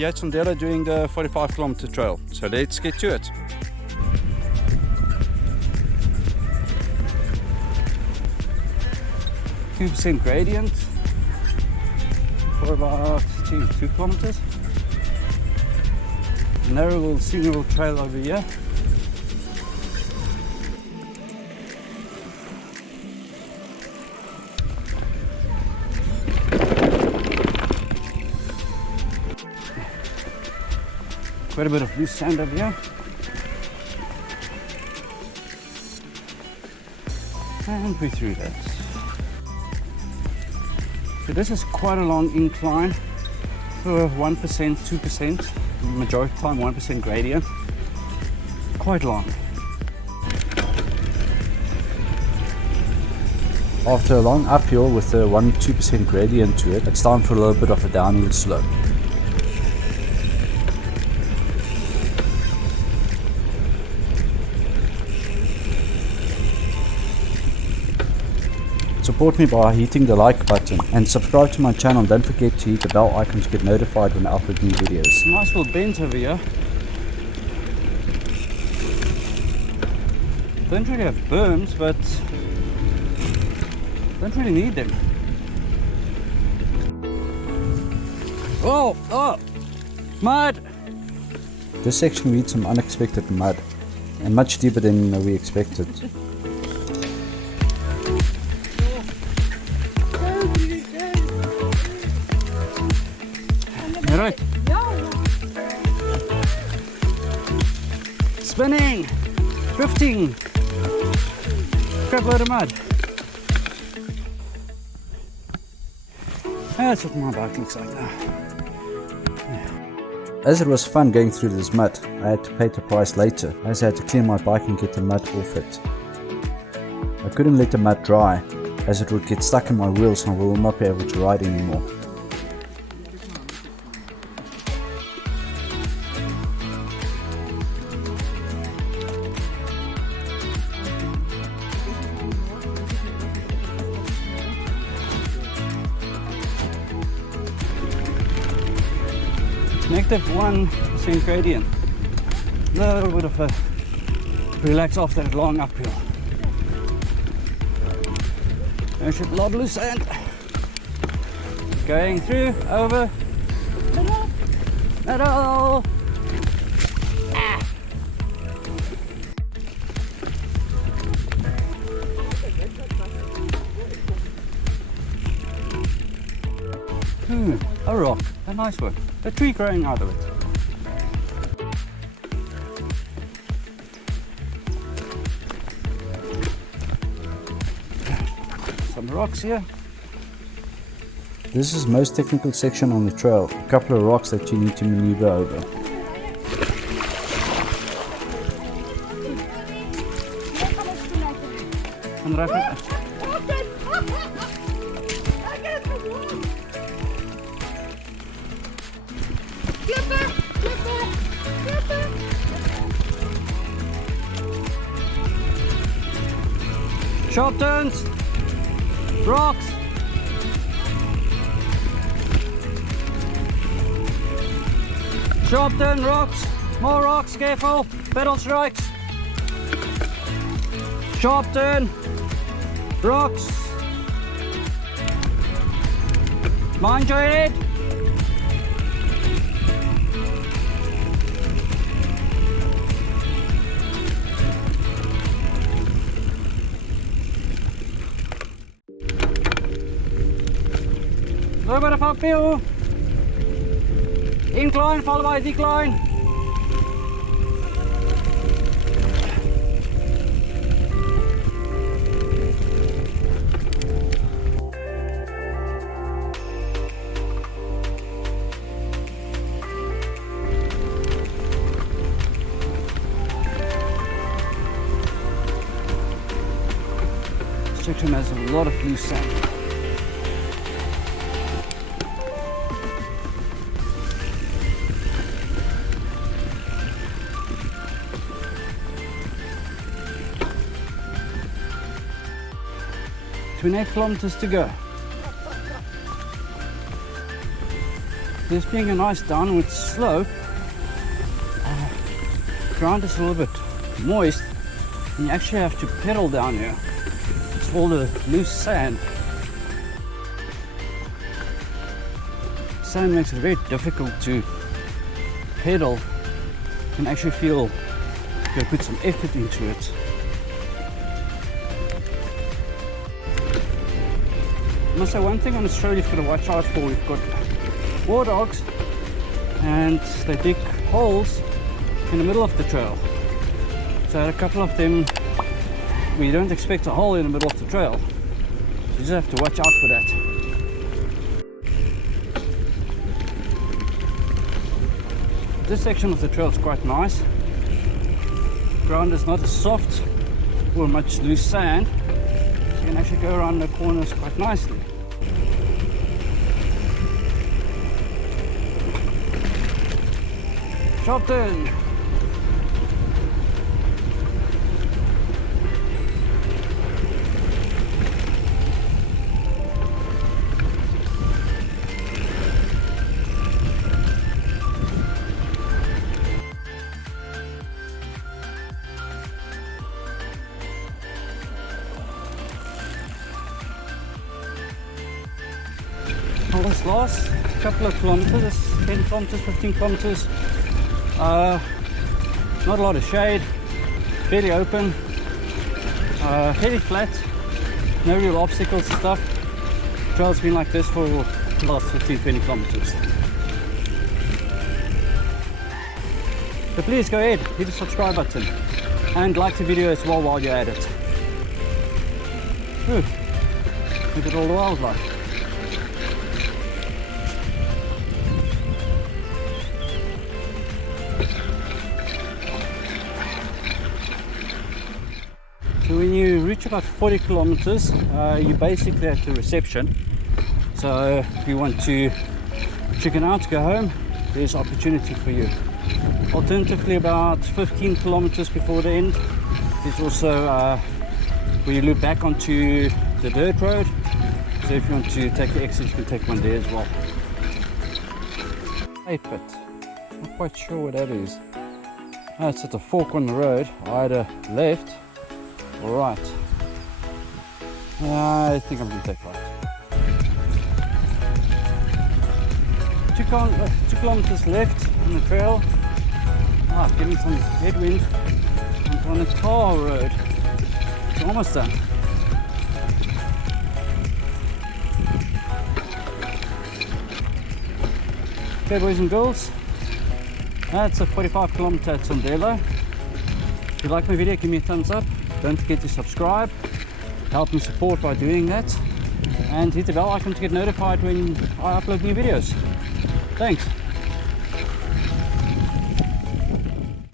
here at Sondela doing the 45km trail. So let's get to it. %2 gradient for about 2 kilometers. Narrow little single trail over here. Quite a bit of loose sand over here. And we're through that. So this is quite a long incline for 1%, 2%, majority of the time 1% gradient. Quite long. After a long uphill with a 1-2% gradient to it, it's time for a little bit of a downhill slope. Support me by hitting the like button and subscribe to my channel. Don't forget to hit the bell icon to get notified when I upload new videos. Nice little bends over here. Don't really have berms, but don't really need them. Oh, mud! This section needs some unexpected mud and much deeper than we expected. Right. Spinning, drifting, crap load of mud. That's what my bike looks like now. As it was fun going through this mud, I had to pay the price later, as I had to clean my bike and get the mud off it. I couldn't let the mud dry, as it would get stuck in my wheels and I will not be able to ride anymore. -1% gradient. A little bit of a relax after that long uphill. There's a lot of loose sand. Going through, over. Middle. A rock, a nice one. A tree growing out of it. Some rocks here. This is the most technical section on the trail. A couple of rocks that you need to maneuver over. Sharp turns, rocks. Sharp turn, rocks, more rocks, careful, pedal strikes. Sharp turn, rocks. Mind your head. A little bit of uphill, incline followed by decline. This section has a lot of loose sand. Between 8 kilometers to go. this being a nice downward slope, ground is a little bit moist and you actually have to pedal down here. It's all the loose sand. Sand makes it very difficult to pedal. You can actually feel you gotta put some effort into it. I must say one thing on this trail you've got to watch out for. We've got war dogs and they dig holes in the middle of the trail. So I had a couple of them where you don't expect a hole in the middle of the trail. So you just have to watch out for that. This section of the trail is quite nice. Ground is not as soft or much loose sand. So you can actually go around the corners quite nicely. Sharp turn. Well, this last couple of kilometers, 10 kilometers, 15 kilometers, not a lot of shade, fairly open, fairly flat, no real obstacles and stuff. The trail's been like this for the last 15-20 kilometers. So please go ahead, hit the subscribe button and like the video as well while you're at it. Whew. Look at all the wildlife. So when you reach about 40 kilometers, you basically at the reception. So if you want to chicken out, go home, there's opportunity for you. Alternatively, about 15 kilometers before the end, there's also where you loop back onto the dirt road. So if you want to take the exit, you can take one there as well. Hey pit, not quite sure what that is. Oh, it's at a fork on the road, either left or right. I think I'm going to take right. 2 kilometers left on the trail. Getting some headwind. I'm on the tar road. It's almost done. Okay, boys and girls, that's a 45km at Sondela. If you like my video, give me a thumbs up. Don't forget to subscribe. Help me support by doing that. And hit the bell icon to get notified when I upload new videos. Thanks.